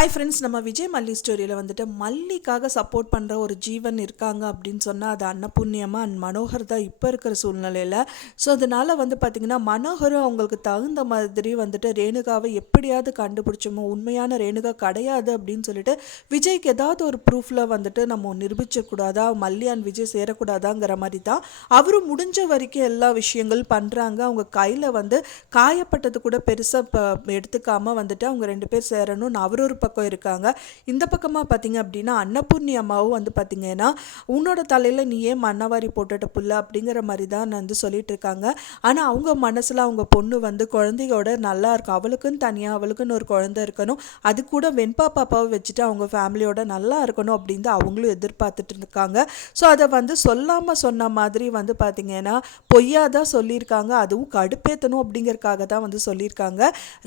Hi friends, நம்ம விஜய் மல்லி ஸ்டோரியில் வந்துட்டு மல்லிக்காக சப்போர்ட் பண்ணுற ஒரு ஜீவன் இருக்காங்க அப்படின்னு சொன்னால் அது அன்னபுண்ணியமாக அண்ட் மனோகர் தான் இப்போ இருக்கிற சூழ்நிலையில். ஸோ அதனால் வந்து பார்த்திங்கன்னா மனோகரும் அவங்களுக்கு தகுந்த மாதிரி வந்துட்டு ரேணுகாவை எப்படியாவது கண்டுபிடிச்சோமோ, உண்மையான ரேணுகா கிடையாது அப்படின்னு சொல்லிட்டு விஜய்க்கு ஏதாவது ஒரு ப்ரூஃபில் வந்துட்டு நம்ம நிரூபிச்சிடக்கூடாதா, மல்லி அண்ட் விஜய் சேரக்கூடாதாங்கிற மாதிரி தான் அவரும் முடிஞ்ச வரைக்கும் எல்லா விஷயங்கள் பண்ணுறாங்க. அவங்க கையில் வந்து காயப்பட்டது கூட பெருசாக எடுத்துக்காமல் வந்துட்டு அவங்க 2 பேர் சேரணும்னு அவர் ஒரு பக்கம் இருக்காங்க. இந்த பக்கமாக பார்த்தீங்க அப்படின்னா அன்னபூர்ணி அம்மாவும் வந்து பார்த்தீங்கன்னா உன்னோட தலையில் நீ ஏன் மண்ணவாரி போட்டுட்ட புள்ள அப்படிங்கிற மாதிரி தான் வந்து சொல்லிட்டு இருக்காங்க. ஆனால் அவங்க மனசில் அவங்க பொண்ணு வந்து குழந்தையோட நல்லா இருக்கும், அவளுக்குன்னு தனியாக அவளுக்குன்னு ஒரு குழந்தை இருக்கணும், அது கூட வெண்பா பாப்பாவை வச்சுட்டு அவங்க ஃபேமிலியோட நல்லா இருக்கணும் அப்படின்னு அவங்களும் எதிர்பார்த்துட்டு இருக்காங்க. ஸோ அதை வந்து சொல்லாமல் சொன்ன மாதிரி வந்து பார்த்தீங்கன்னா பொய்யா தான் சொல்லியிருக்காங்க. அதுவும் கடுப்பேற்றணும் அப்படிங்கிறதுக்காக தான் வந்து சொல்லியிருக்காங்க.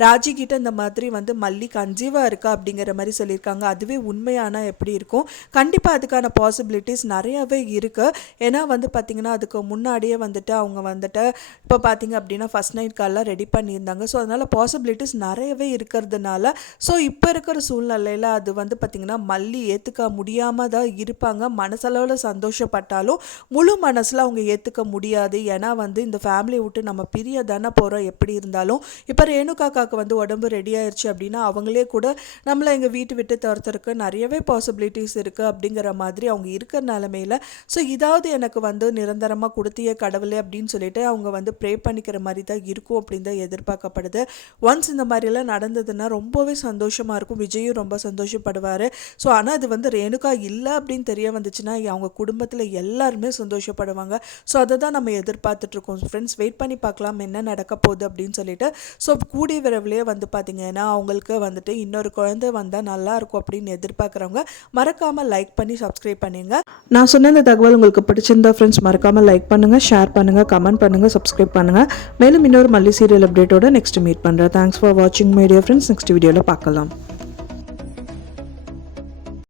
ராஜி கிட்ட இந்த மாதிரி வந்து மல்லி கன்சீவாக இருக்கா அப்படிங்கிற மாதிரி சொல்லியிருக்காங்க. அதுவே உண்மையான எப்படி இருக்கும், கண்டிப்பாக அதுக்கான பாசிபிலிட்டிஸ் நிறையாவே இருக்குது. ஏன்னா வந்து பார்த்திங்கன்னா அதுக்கு முன்னாடியே வந்துட்டு அவங்க வந்துட்டு இப்போ பார்த்திங்க அப்படின்னா ஃபஸ்ட் நைட் கால்லாம் ரெடி பண்ணியிருந்தாங்க. ஸோ அதனால் பாசிபிலிட்டிஸ் நிறையவே இருக்கிறதுனால ஸோ இப்போ இருக்கிற சூழ்நிலையில் அது வந்து பார்த்திங்கன்னா மல்லி ஏற்றுக்க முடியாமல் தான் இருப்பாங்க. மனசளவில் சந்தோஷப்பட்டாலும் முழு மனசில் அவங்க ஏற்றுக்க முடியாது. ஏன்னா வந்து இந்த ஃபேமிலியை விட்டு நம்ம பிரிய தானே போகிறோம். எப்படி இருந்தாலும் இப்போ ரேணுகாக்காக்கு வந்து உடம்பு ரெடி ஆயிடுச்சு அப்படின்னா அவங்களே கூட நம்மளை எங்கள் வீட்டு விட்டு துரத்துறதுக்கு நிறையவே பாசிபிலிட்டிஸ் இருக்குது அப்படிங்கிற மாதிரி அவங்க இருக்கிற நிலமையில் ஸோ இதாவது எனக்கு வந்து நிரந்தரமாக கொடுத்திய கடவுளே அப்படின்னு சொல்லிட்டு அவங்க வந்து ப்ரே பண்ணிக்கிற மாதிரி தான் இருக்கும் அப்படின்னு தான் எதிர்பார்க்கப்படுது. ஒன்ஸ் இந்த மாதிரிலாம் நடந்ததுன்னா ரொம்பவே சந்தோஷமாக இருக்கும். விஜயும் ரொம்ப சந்தோஷப்படுவார். ஸோ ஆனால் அது வந்து ரேணுகா இல்லை அப்படின்னு தெரிய வந்துச்சுன்னா அவங்க குடும்பத்தில் எல்லாருமே சந்தோஷப்படுவாங்க. ஸோ அதை தான் நம்ம எதிர்பார்த்துட்ருக்கோம். ஃப்ரெண்ட்ஸ், வெயிட் பண்ணி பார்க்கலாம் என்ன நடக்க போகுது அப்படின்னு சொல்லிட்டு. ஸோ கூடிய விரைவிலே வந்து பார்த்திங்கன்னா அவங்களுக்கு வந்துட்டு இன்னொரு குழந்தை வந்தால் நல்லாயிருக்கும் அப்படின்னு எதிர்பார்க்குறவங்க மறக்காமல் லைக் பண்ணி சப்ஸ்கிரைப் பண்ணுங்க. நான் சொன்ன இந்த தகவல் உங்களுக்கு பிடிச்சிருந்தா ஃப்ரெண்ட்ஸ் மறக்காமல் லைக் பண்ணுங்கள், ஷேர் பண்ணுங்கள், கமெண்ட் பண்ணுங்கள், சப்ஸ்கிரைப் பண்ணுங்கள். மேலும் இன்னொரு மல்லி சீரியல் அப்டேட்டோட நெக்ஸ்ட் மீட் பண்ணுறேன். தேங்க்ஸ் ஃபார் வாட்சிங் மை டியர் ஃப்ரெண்ட்ஸ். நெக்ஸ்ட் வீடியோவில் பார்க்கலாம்.